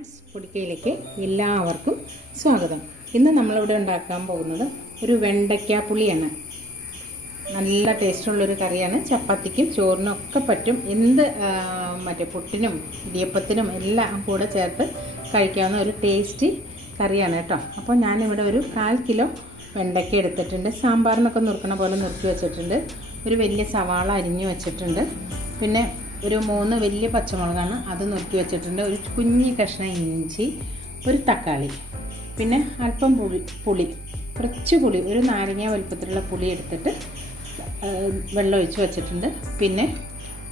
Friends പൊടിക്കയിലേക്ക് എല്ലാവർക്കും സ്വാഗതം. ഇന്ന് നമ്മളിവിടെ ഉണ്ടാക്കാൻ പോകുന്നത് ഒരു വെണ്ടയ്ക്ക പുളിയാണ്. നല്ല ടേസ്റ്റുള്ളൊരു കറിയാണ്. ചപ്പാത്തിക്കും ചോറിനും ഒക്കെ പറ്റും. എന്ത് മറ്റേ പുട്ടിനും ഇടിയപ്പത്തിനും എല്ലാം കൂടെ ചേർത്ത് കഴിക്കാവുന്ന ഒരു ടേസ്റ്റി കറിയാണ് കേട്ടോ. അപ്പോൾ ഞാനിവിടെ ഒരു കാൽ കിലോ വെണ്ടയ്ക്ക എടുത്തിട്ടുണ്ട്. സാമ്പാറിനൊക്കെ നുറുക്കണ പോലെ നുറുക്കി വെച്ചിട്ടുണ്ട്. ഒരു വലിയ സവാള അരിഞ്ഞു വെച്ചിട്ടുണ്ട്. പിന്നെ ഒരു മൂന്ന് വലിയ പച്ചമുളകാണ്. അത് നുറുക്കി വെച്ചിട്ടുണ്ട്. ഒരു കുഞ്ഞി കഷ്ണം ഇഞ്ചി ഒരു തക്കാളി പിന്നെ അല്പം പുളി പുളി കുറച്ച് പുളി ഒരു നാരങ്ങ വലുപ്പത്തിലുള്ള പുളി എടുത്തിട്ട് വെള്ളം ഒഴിച്ച് വെച്ചിട്ടുണ്ട്. പിന്നെ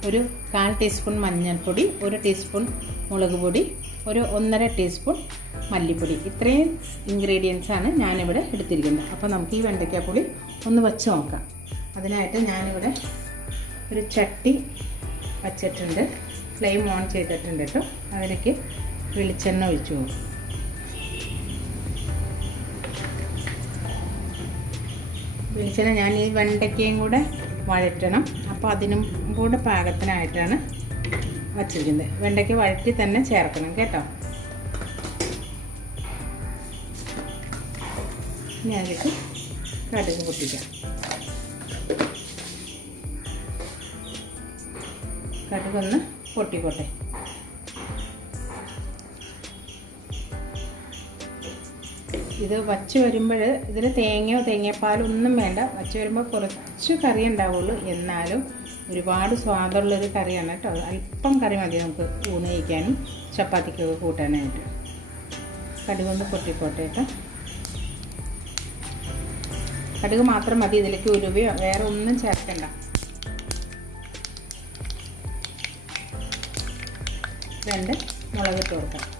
ഒരു കാൽ ടീസ്പൂൺ മഞ്ഞൾപ്പൊടി ഒരു ടീസ്പൂൺ മുളക് പൊടി ഒരു ഒന്നര ടീസ്പൂൺ മല്ലിപ്പൊടി. ഇത്രയും ഇൻഗ്രീഡിയൻസാണ് ഞാനിവിടെ എടുത്തിരിക്കുന്നത്. അപ്പോൾ നമുക്ക് ഈ വെണ്ടയ്ക്കാപ്പൊടി ഒന്ന് വെച്ച് നോക്കാം. അതിനായിട്ട് ഞാനിവിടെ ഒരു ചട്ടി വച്ചിട്ടുണ്ട്. ഫ്ലെയിം ഓൺ ചെയ്തിട്ടുണ്ട് കേട്ടോ അതിലേക്ക് വെളിച്ചെണ്ണ ഒഴിച്ചു പോകും വെളിച്ചെണ്ണ ഞാൻ ഈ വെണ്ടയ്ക്കയും കൂടെ വഴറ്റണം. അപ്പോൾ അതിനും കൂടെ പാകത്തിനായിട്ടാണ് വച്ചിരിക്കുന്നത്. വെണ്ടയ്ക്ക വഴറ്റി തന്നെ ചേർക്കണം കേട്ടോ. ഇനി കടുക് പൊട്ടിക്കാം. കടുകൊന്ന് പൊട്ടിക്കോട്ടെ. ഇത് വച്ച് വരുമ്പോൾ ഇതിൽ തേങ്ങയോ തേങ്ങാപ്പാലോ ഒന്നും വേണ്ട. വച്ച് വരുമ്പോൾ കുറച്ച് കറി ഉണ്ടാവുള്ളൂ. എന്നാലും ഒരുപാട് സ്വാദുള്ളൊരു കറിയാണ് കേട്ടോ. അല്പം കറി മതി നമുക്ക് ഊണ് ചപ്പാത്തിക്കൊക്കെ കൂട്ടാനായിട്ട്. കടുകൊന്ന് പൊട്ടിക്കോട്ടെ കേട്ടോ. കടുക് മാത്രം മതി. ഇതിലേക്ക് ഉരുവയോ വേറെ ഒന്നും ചേർക്കണ്ട. രണ്ട് മുളക് കൊടുക്കാം.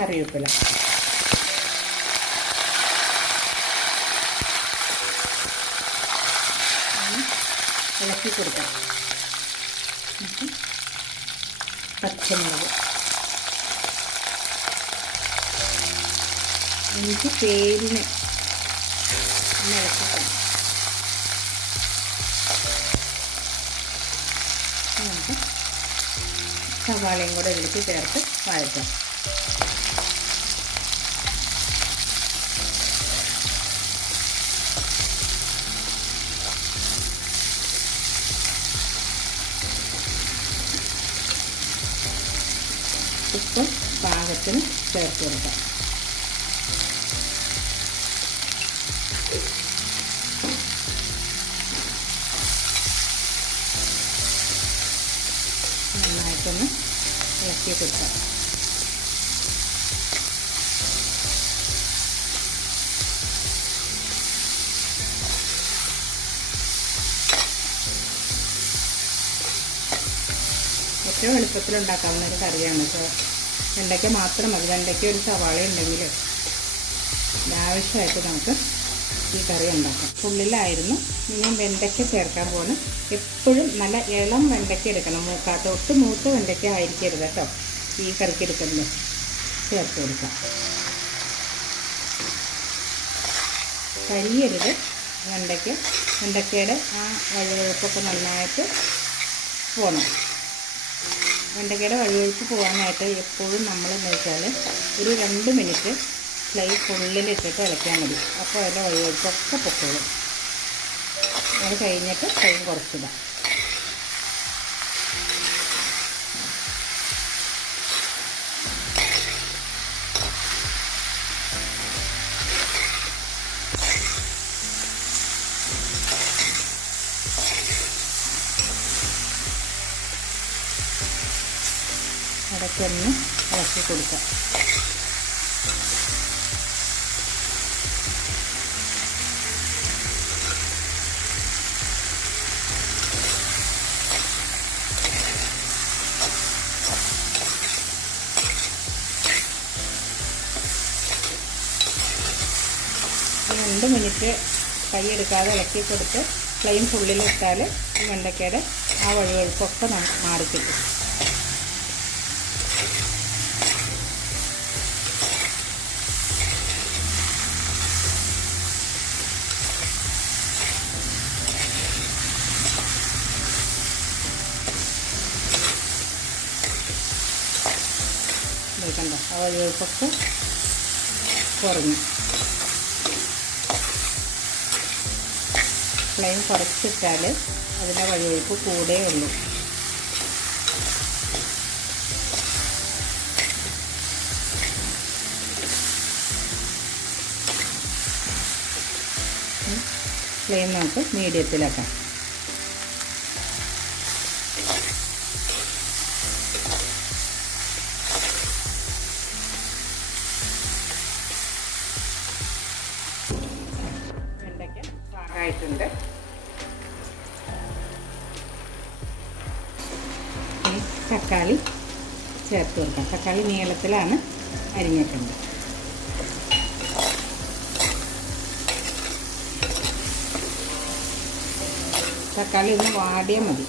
കറിവേപ്പില. ഇളക്കി കൊടുക്കാം. പച്ചമുളക്. എനിക്ക് പേരിന് ഇളക്കിക്കാം നമുക്ക് സവാളയും കൂടെ ഇതിലേക്ക് ചേർത്ത് വഴറ്റാം. ഉപ്പ് പാകത്തിന് ചേർത്ത് കൊടുക്കാം. നന്നായിട്ടൊന്ന് ഇളക്കി കൊടുക്കാം. ഏറ്റവും എളുപ്പത്തിൽ ഉണ്ടാക്കാവുന്ന ഒരു കറിയാണ്. കേട്ടോ വെണ്ടയ്ക്ക മാത്രം മതി. വെണ്ടയ്ക്ക ഒരു സവാള ഉണ്ടെങ്കിൽ ആവശ്യമായിട്ട് നമുക്ക് ഈ കറി ഉണ്ടാക്കാം. ഉള്ളിലായിരുന്നു ഞാൻ വെണ്ടയ്ക്ക ചേർക്കാൻ പോകുന്നു എപ്പോഴും നല്ല ഇളം വെണ്ടയ്ക്ക എടുക്കണം. മൂക്കാത്ത ഒട്ടും മൂത്ത വെണ്ടയ്ക്ക ആയിരിക്കരുത് കേട്ടോ. ഈ കറിക്ക് എടുക്കുന്നത് ചേർത്ത് കൊടുക്കാം. കരിയരുത്. വെണ്ടയ്ക്ക വെണ്ടയ്ക്കയുടെ ആ വഴുവഴുപ്പൊക്കെ നന്നായിട്ട് പോകണം വെണ്ടയ്ക്കയുടെ വഴുവഴുപ്പ് പോകാനായിട്ട് എപ്പോഴും നമ്മൾ എന്ന് വെച്ചാൽ ഒരു രണ്ട് മിനിറ്റ് ഫ്ലെയിം ഫുള്ളിലിട്ടിട്ട് ഇളക്കാൻ മതി. അപ്പോൾ അതിന്റെ വഴുവഴുപ്പൊക്കെ പൊക്കോളും. അത് കഴിഞ്ഞിട്ട് ഫ്ലെയിം കുറച്ചിടാം. ഇടയ്ക്കൊന്ന് ഇളക്കി കൊടുക്കാം. രണ്ട് മിനിറ്റ് കൈ എടുക്കാതെ ഇളക്കി കൊടുത്ത് ഫ്ലെയിം ഫുള്ളിലിട്ടാൽ ഈ വെണ്ടയ്ക്കയുടെ ആ വഴുവഴുപ്പൊക്കെ നമുക്ക് മാറിക്കിട്ടും. ഇത് കണ്ടോ? ആ കുറഞ്ഞു. ഫ്ലെയിം കുറച്ചിട്ടാൽ അതിന്റെ വഴുവഴുപ്പ് കൂടേ ഉള്ളൂ. ഫ്ലെയിം നമുക്ക് മീഡിയത്തിലാക്കാം തക്കാളി ചേർത്ത് കൊടുക്കാം. തക്കാളി നീളത്തിലാണ് അരിഞ്ഞിട്ടുണ്ട് തക്കാളി ഒന്ന് വാടിയാൽ മതി.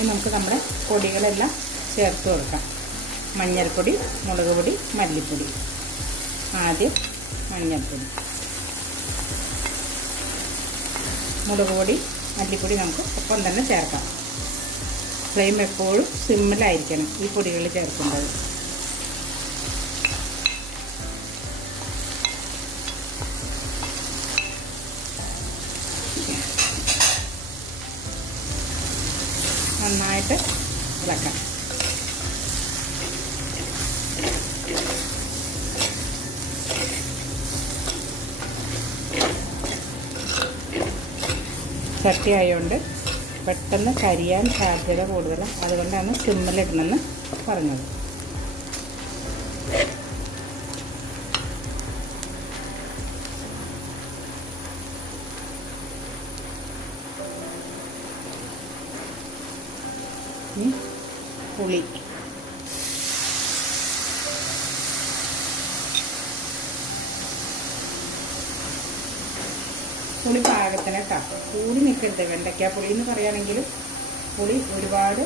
ഇനി നമുക്ക് നമ്മുടെ പൊടികളെല്ലാം ചേർത്ത് കൊടുക്കാം. മഞ്ഞൾപ്പൊടി മുളക് പൊടി മല്ലിപ്പൊടി. ആദ്യം മഞ്ഞൾപ്പൊടി. മുളക് പൊടി മല്ലിപ്പൊടി നമുക്ക് ഒപ്പം തന്നെ ചേർക്കാം. ഫ്ലെയിം എപ്പോഴും സിമ്മിലായിരിക്കണം ഈ പൊടികൾ ചേർക്കുന്നത്. നന്നായിട്ട് ഇളക്കാം. ചട്ടി ആയതുകൊണ്ട് പെട്ടെന്ന് കരിയാൻ സാധ്യത കൂടുതലാണ് അതുകൊണ്ടാണ് സിമ്മിലിടണമെന്ന് പറഞ്ഞത്. പുളി പുളി പാകത്തിന് കേട്ടോ. കൂടി നിൽക്കരുത്. വെണ്ടയ്ക്ക പുളി എന്ന് പറയുകയാണെങ്കിലും പുളി ഒരുപാട്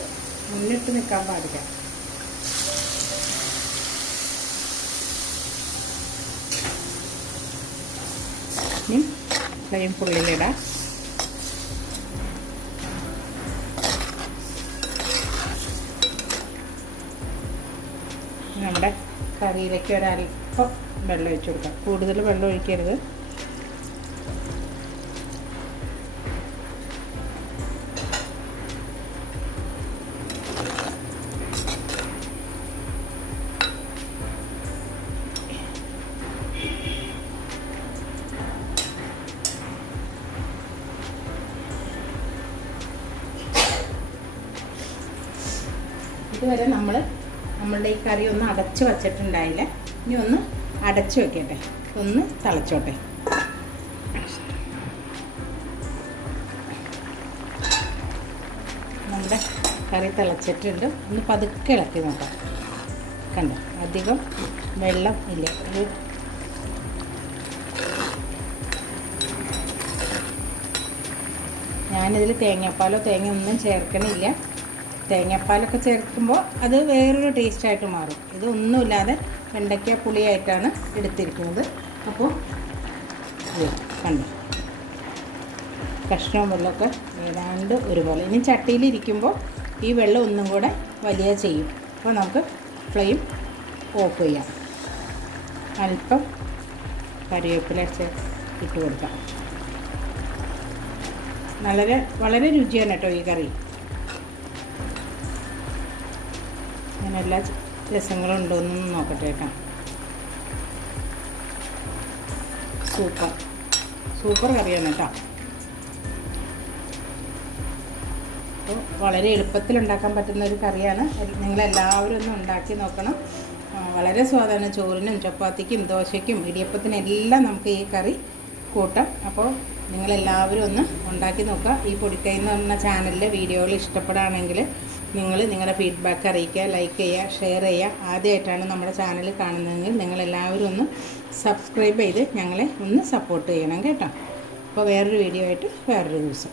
മുന്നിട്ട് നിൽക്കാൻ പാടില്ല. ഇനി ഫ്ലെയിം ഫുള്ളിലിടാം കറിയിലേക്ക് ഒരല്പം വെള്ളം ഒഴിച്ചു കൊടുക്കാം. കൂടുതൽ വെള്ളം ഒഴിക്കരുത്. ഇതുവരെ നമ്മൾ നമ്മളുടെ ഈ കറി ഒന്ന് അടച്ച് വച്ചിട്ടുണ്ടായില്ല. ഇനി ഒന്ന് അടച്ചു വെക്കട്ടെ. ഒന്ന് തിളച്ചോട്ടെ. നമ്മുടെ കറി തിളച്ചിട്ടുണ്ട്. ഒന്ന് പതുക്കെ ഇളക്കി നോക്കാം. കണ്ടോ? അധികം വെള്ളം ഇല്ല. ഒരു ഞാനിതിൽ തേങ്ങാപ്പാലോ തേങ്ങ ഒന്നും ചേർക്കണില്ല. തേങ്ങാപ്പാലൊക്കെ ചേർക്കുമ്പോൾ അത് വേറൊരു ടേസ്റ്റായിട്ട് മാറും. ഇതൊന്നുമില്ലാതെ വെണ്ടയ്ക്ക പുളിയായിട്ടാണ് എടുത്തിരിക്കുന്നത്. അപ്പോൾ കണ്ടു? കഷ്ണവും വെള്ളമൊക്കെ ഏതാണ്ട് ഒരുപോലെ. ഇനി ചട്ടിയിലിരിക്കുമ്പോൾ ഈ വെള്ളം ഒന്നും കൂടെ വലിയ ചെയ്യും. അപ്പോൾ നമുക്ക് ഫ്ലെയിം ഓഫ് ചെയ്യാം. അല്പം കറിവേപ്പില ഇട്ട് കൊടുക്കാം. വളരെ വളരെ രുചിയാണ് കേട്ടോ ഈ കറി. ഞാൻ എല്ലാ രസങ്ങളും ഉണ്ടോയെന്ന് നോക്കട്ടെ കേട്ടോ. സൂപ്പർ. സൂപ്പർ കറിയാണ് കേട്ടോ. അപ്പോൾ വളരെ എളുപ്പത്തിൽ ഉണ്ടാക്കാൻ പറ്റുന്ന ഒരു കറിയാണ്. നിങ്ങളെല്ലാവരും ഒന്ന് ഉണ്ടാക്കി നോക്കണം. വളരെ സ്വാദാണ് ചോറിനും ചപ്പാത്തിക്കും ദോശയ്ക്കും ഇടിയപ്പത്തിനും എല്ലാം നമുക്ക് ഈ കറി കൂട്ടാം. അപ്പോൾ നിങ്ങളെല്ലാവരും ഒന്ന് ഉണ്ടാക്കി നോക്കുക. ഈ പൊടിക്കൈ എന്ന് പറഞ്ഞ ചാനലിലെ വീഡിയോകൾ ഇഷ്ടപ്പെടുകയാണെങ്കിൽ നിങ്ങൾ നിങ്ങളുടെ ഫീഡ്ബാക്ക് അറിയിക്കുക ലൈക്ക് ചെയ്യുക ഷെയർ ചെയ്യുക. ആദ്യമായിട്ടാണ് നമ്മുടെ ചാനൽ കാണുന്നതെങ്കിൽ നിങ്ങളെല്ലാവരും ഒന്ന് സബ്സ്ക്രൈബ് ചെയ്ത് ഞങ്ങളെ ഒന്ന് സപ്പോർട്ട് ചെയ്യണം കേട്ടോ. അപ്പോൾ വേറൊരു വീഡിയോ ആയിട്ട് വേറൊരു ദിവസം.